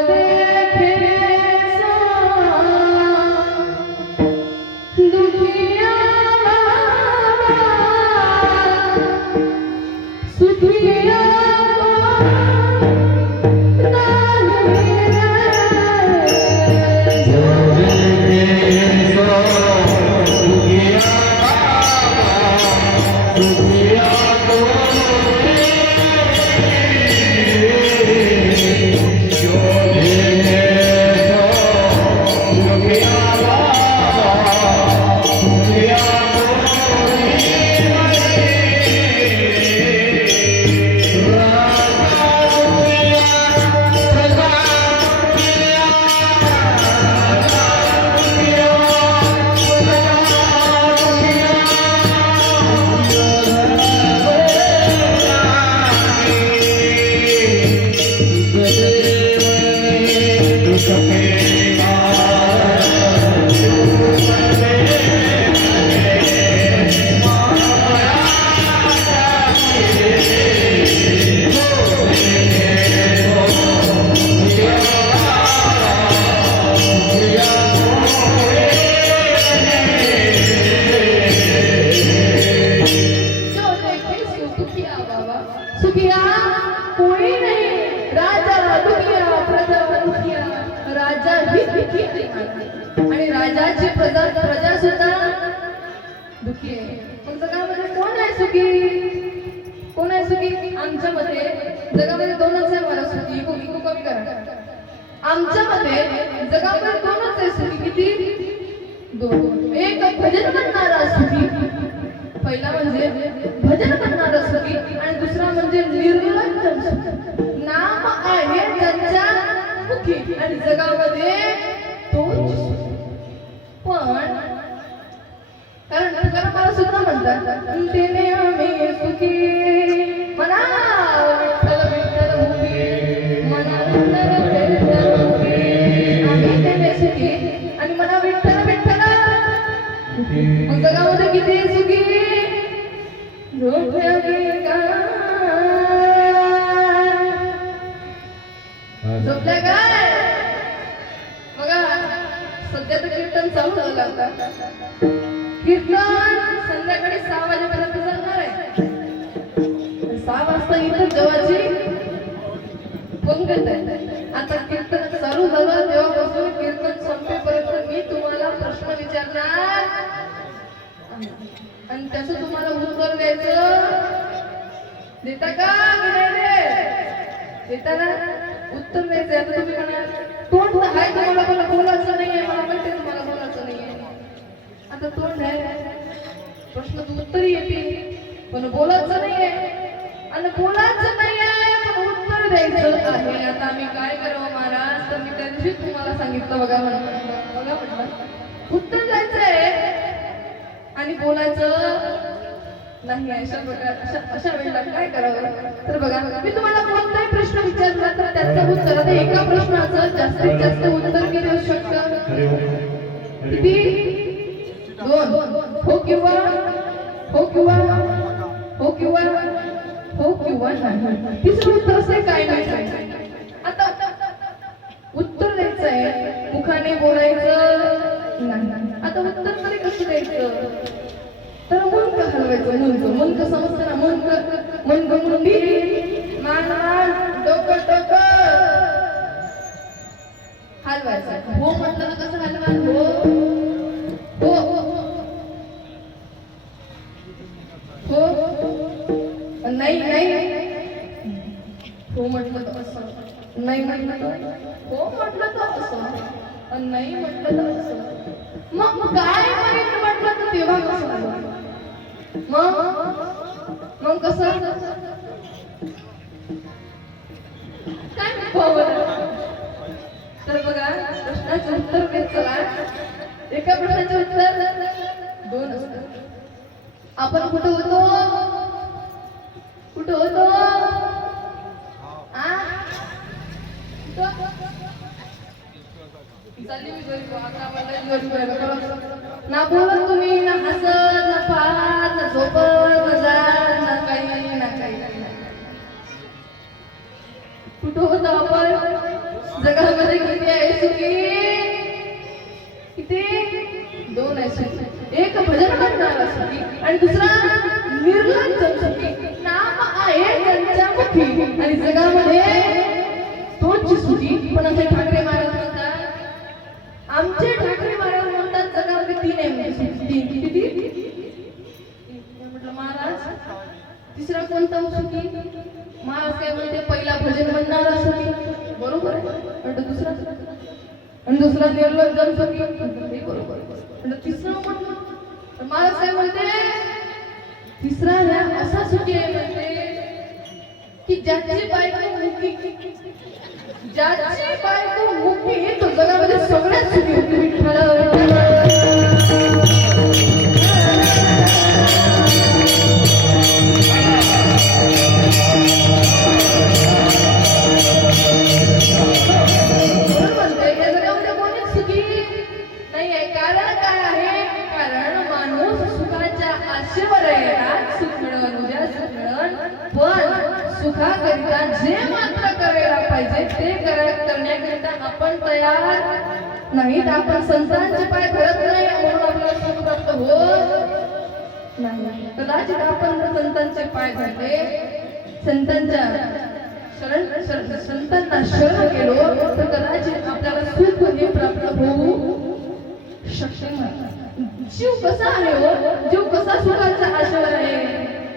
देखे दुखिया सुखिया Yeah. आहे आणि राजाची प्रजा सुद्धा दुःखी आहे. मग जगामध्ये कोण आहे सुखी? कोण आहे सुखी? आमच्या मते जगामध्ये दोनच आहे मला सुखी. इको कमी करा. आमच्या मते जगामध्ये दोनच आहे सुखी. किती? दोन. एक भजन करणारा सुखी, पहिला म्हणजे भजन करणारा सुखी आणि दुसरा म्हणजे निर्लज्ज सुखी. नाम आहे त्यांच्या मुखी आणि जगामध्ये तोच सुखी. पण कारण तुकाराम मला सुद्धा म्हणतात तेने आम्ही सुखी मना विठ्ठल विठ्ठल मुखी मना विठ्ठल विठ्ठल मुखी आम्ही तेने सुखी आणि मना विठ्ठल विठ्ठल मुखी. मग जगामध्ये किती सुखी? झोपल्या काय? बघा सध्या तर कीर्तन चालू झालं आता. कीर्तन संध्याकाळी 6 वाजेपर्यंत चालणार आहे. 6 वाजता इथं देवाची पंगत आहे. आता कीर्तन चालू झालं तेव्हापासून कीर्तन संपेपर्यंत मी तुम्हाला प्रश्न विचारणार आणि त्याचं तुम्हाला उत्तर द्यायचं. देता का की नाही देत? देता ना? उत्तर द्यायचं. आता तुम्ही म्हणा तोंड आहे तुम्हाला, मला बोलायचं नाहीये. मला माहिती आहे तुम्हाला बोलायचं नाहीये. आता तोंड आहे, प्रश्नाचं उत्तरही येते पण बोलायचं नाहीये आणि बोलायचं नाहीये पण उत्तर द्यायचं आहे. आता आम्ही काय करावं महाराज? तर मी त्या दिवशी तुम्हाला सांगितलं बघा म्हटलं उत्तर द्यायचंय आणि बोलायचं नाही. अशा वेळेला काय करावं? तर बघा मी तुम्हाला कोणताही प्रश्न विचारला तर त्याचं उत्तर, आता एका प्रश्नाचं जास्तीत जास्त उत्तर किती असू शकतं? किती? 2. हो किंवा हो किंवा हो किंवा हो किंवा नाही. तिसरं उत्तर असे काय नाही. आता उत्तर द्यायचं आहे, मुखाने बोलायचं नाही. आता उत्तर तरी कसं द्यायचं? तर मुंड हलवायचं. मुंड समजतं ना? मुंड मुंडी मान डोकं डोकं हलवायचं. हो म्हटलं तर कसं हलवायचं? हो हो हो नाही नाही. हो म्हटलं तर असं, नाही म्हटलं तर हो म्हटलं तर असं, नाही म्हटलं तर असं. मग काय म्हटलं तर तेव्हा कसं? मग कसं काय? तर बघा प्रश्नाचं उत्तर देत चला. एका प्रश्नाचे उत्तर 2 असतात. आपण कुठं होतो? कुठं होतो? ना बोलत तुम्ही, ना हसत, ना पाहत, ना झोपत, ना जात, ना काही ना काही. कुठं होतो आपण? जगामध्ये किती आहे सुखी? किती? 2 आहे सुखी. एक भजन करणारा सुखी आणि दुसरा निर्लज्ज सुखी. नाम आहे त्यांच्या मुखी आणि जगामध्ये तोच सुखी. पण आमचे ठाकरे महाराज म्हणतात, आमचे ठाकरे महाराज म्हणतात जगामध्ये 3 आहे. 3 किती? म्हटलं महाराज तिसरा कोणता सुखी? महाराज काय म्हणते? पहिला भजन म्हणणारा सुखी, बरोबर आहे. दुसरा आणि दुसरा निर्लज्ज सुखी, बरोबर. तिसरा म्हणतो महाराज काय म्हणते? तिसरा असा सुखी आहे म्हणते की ज्याची बायको मुकी, ज्याची बायको मुकी तो जगामध्ये सगळ्यात सुखी होती. विठ्ठल सुखाकरिता जे मात्र करायला पाहिजे ते करण्याकरिता आपण तयार नाहीत. आपण संतांचे पाय धरत नाही म्हणून आपल्याला सुख प्राप्त होत नाही. कदाचित आपण जर संतांचे पाय धरले, संतांना शरण गेलो तर कदाचित आपल्याला सुख हे प्राप्त होऊ शक्तिमान जीव कसा आहे हो, जीव कसा सुखाचा आश्रय आहे,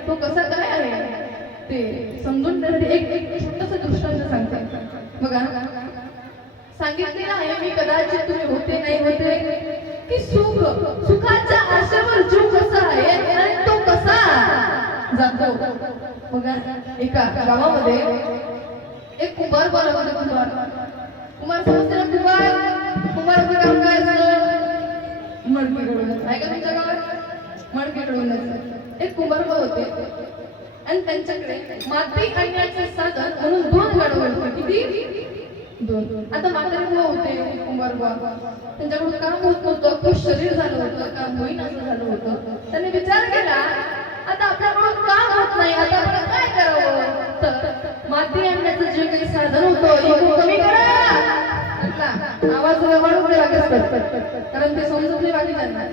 तो कसा काय आहे ते समजून घेण्यासाठी एक छोटंसं दृष्टांत सांगते बघा. सांगितलेलं आहे मी कदाचित तुम्ही होते नाही होते की सुखाच्या आशेवर जीव कसा आहे आणि तो कसा जातो. बघा एका गावामध्ये एक कुंभार बोलत होते. कुंभार समजते ना, कुंभाराचं काम काय असतं, मडकी घडवणं आहे का तुमच्या गावात, मडकी घडवण्याचं. एक कुंभार होते आणि त्यांच्याकडे माती आणण्याचे साधन म्हणून 2 गाढव होते. किती? 2. आता म्हातारे बुवा होते, कुंभार बुवा, त्यांच्याकडून काम होत नव्हतं, खूप शरीर झालं होतं, काम होईन असं झालं होतं. त्यांनी विचार केला आता आपल्याकडून काम होत नाही, आता आपण काय करावं. तर माती आणण्याचं जे काही साधन होतं इको कमी करा. आवाज वाढवून द्यावा कारण ते समजत नाही बाकी त्यांना.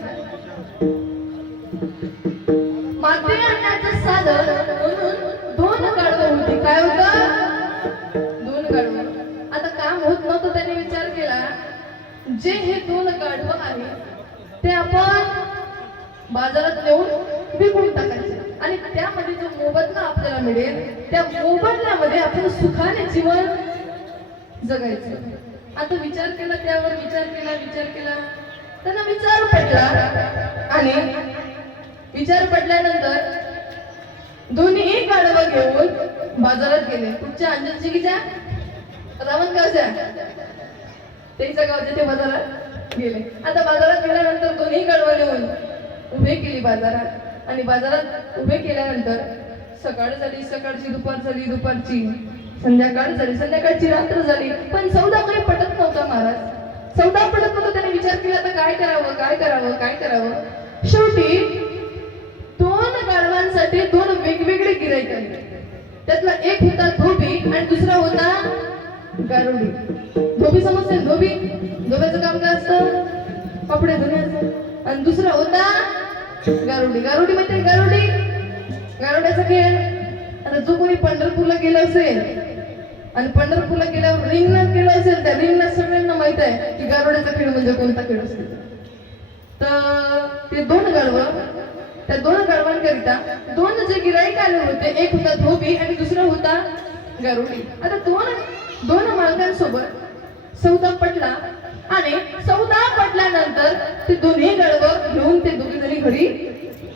माती आणण्याचं साधन म्हणून 2 गाढवं होती. काय होतं? 2 गाढवं. आता काम होत नव्हतं, त्याने विचार केला जे हे 2 गाढवं आहेत ते आपण बाजारात नेऊन विकून टाकायचे आणि त्यामध्ये जो मोबदला आपल्याला मिळेल त्या मोबदल्यामध्ये आपण सुखाने जीवन जगायचं. आता विचार केला, त्यावर विचार केला त्यांना विचार पडला आणि विचार पडल्यानंतर दोन्ही गाढवं घेऊन बाजारात गेले. कुठच्या? अंजनचिकीच्या, रावणगावच्या, त्याच्या गावच्या ते बाजारात गेले. आता बाजारात गेल्यानंतर दोन्ही गाढवं नेऊन उभे केली बाजारात आणि बाजारात उभे केल्यानंतर सकाळ झाली, सकाळची दुपार झाली, दुपारची संध्याकाळ झाली, संध्याकाळची रात्र झाली, पण सौदा काही पटत नव्हता. महाराज सौदा पटत नव्हता. त्याने विचार केला आता काय करावं. शेवटी 2 गाढवांसाठी 2 वेगवेगळे गिऱ्हाईक आले. त्यातला एक होता धोबी आणि दुसरा होता गारुडी. धोबी समजते? धोब्याचं काम काय असतं? कपडे धुण्याचं. आणि दुसरा होता गारुडी. गारुडी म्हणजे गारुड्याचा खेळ. आता जो कोणी पंढरपूरला गेला असेल आणि पंढरपूरला गेल्यावर रिंगणात गेला असेल त्या रिंगणात सगळ्यांना माहित आहे की गारुड्याचा खेळ म्हणजे कोणता खेळ असतो. तर ते 2 गाढवं, त्या 2 गाढवांकरिता 2 जे गिऱ्हाईक आले होते, एक होता धोबी आणि दुसरा होता गारुडी. आता 2 मालकांसोबत सौदा पटला आणि सौदा पटल्यानंतर ते दोन्ही गाढवं घेऊन ते दोघे जणी घरी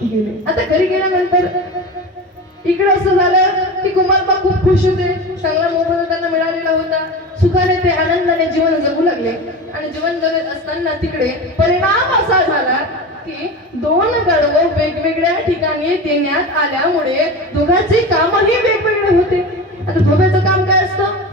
गेले. आता घरी गेल्यानंतर इकडे असं झालं की कुंभारबा खूप खुश होते, चांगला मोबदला त्यांना मिळालेला होता, सुखाने ते आनंदाने जीवन जगू लागले. आणि जीवन जगत असताना तिकडे परिणाम असा झाला की 2 गाढवं वेगवेगळ्या ठिकाणी देण्यात आल्यामुळे दोघांचे कामही वेगवेगळे होते. आता धोब्याचं काम काय असतं?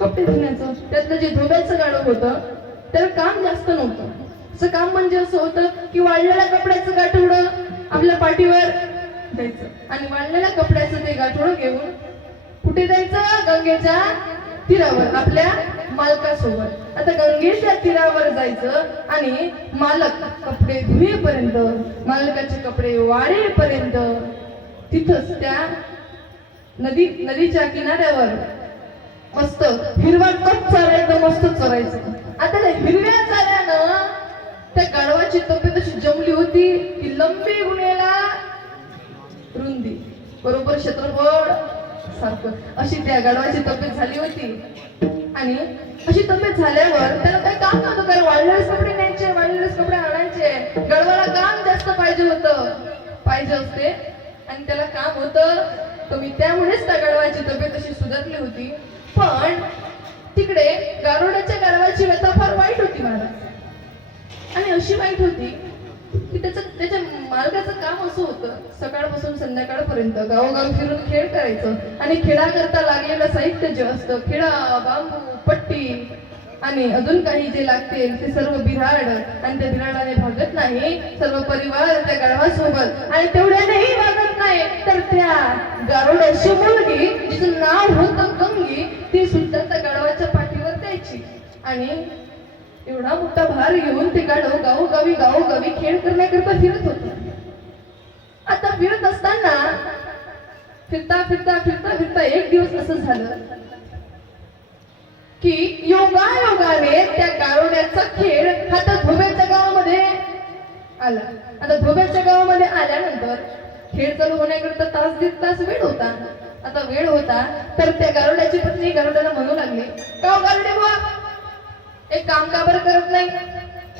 कपडे धुण्याचं. त्यातलं जे धोब्याचं गाढव होतं त्याला काम जास्त नव्हतं. असं काम म्हणजे असं होतं की वाळलेल्या कपड्याचं गाठोडं आपल्या पाठीवर द्यायचं आणि वाळलेल्या कपड्याचं ते गाठोडं घेऊन कुठे जायचं? गंगेच्या तीरावर आपल्या मालकासोबत. आता गंगेच्या तीरावर जायचं आणि मालक कपडे धुईपर्यंत, मालकाचे कपडे वाळेपर्यंत तिथंच त्या नदीच्या किनाऱ्यावर मस्त हिरवा टप चारायचं, मस्त चरायचं. आता त्या हिरव्या चाऱ्यानं त्या गाढवाची तब्येत अशी जमली होती की लंबी गुन्हेला रुंदी बरोबर क्षेत्रफळ सारखं अशी त्या गाढवाची तब्येत झाली होती. आणि अशी तब्येत झाल्यावर त्याला काही काम नव्हतं, कारण वाळलेलेच कपडे न्यायचे, वाळलेलेच कपडे आणायचे. गाढवाला काम जास्त पाहिजे असते आणि त्याला काम होतं कमी, त्यामुळेच त्या गाढवाची तब्येत अशी सुधारली होती. पण तिकडे गारुड्याच्या गाढवाची व्यथा फार वाईट होती महाराज. आणि अशी वाईट होती की त्याच्या मालकाचं काम असं होतं सकाळपासून संध्याकाळपर्यंत गावोगाव फिरून खेळ करायचं आणि खेळाकरता लागलेलं साहित्य जे असतं, खेळा, बांबू, पट्टी आणि अजून काही जे लागते ते सर्व बिऱ्हाड, आणि त्या बिऱ्हाडाने भागत नाही सर्व परिवार त्या गाढवासोबत. आणि तेवढ्यानेही भागत नाही तर त्या गारुड्याची मुलगी जिचं नाव होतं गंगी, ती सुद्धा त्या गाढवाच्या पाठीवर द्यायची. आणि एवढा मोठा भार घेऊन ते गाढव गावोगावी खेळ करण्याकरता फिरत होत. आता फिरत असताना फिरता एक दिवस असं झालं की योगायोगाने त्या गारुड्याचा खेळ हा त्या धोब्याच्या गावामध्ये आला. आता धोब्याच्या गावामध्ये आल्यानंतर खेळ चालू होण्याकरता तास दीड तास वेळ होता. आता वेळ होता तर त्या गारुड्याची पत्नी गारुड्याला म्हणू लागली, का हो गारुडे बुवा, एक काम का बरं करत नाही?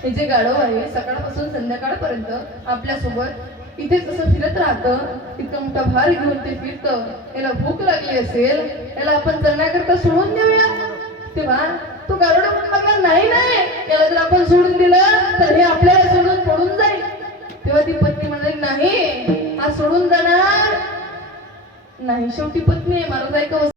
हे जे गाढव आहे सकाळपासून संध्याकाळपर्यंत आपल्या सोबत इथेच असं फिरत राहतं, इतका मोठा भार घेऊन ते फिरतं, याला भूक लागली असेल, याला आपण चरण्याकरता सोडून देऊया. तेव्हा तो गारुडा म्हणून लागला, नाही नाही, याला जर आपण सोडून दिलं तर हे आपल्याला सोडून पडून जाईल. तेव्हा ती पत्नी म्हणाली, नाही, हा सोडून जाणार नाही. शेवटी पत्नी आहे, मला ऐका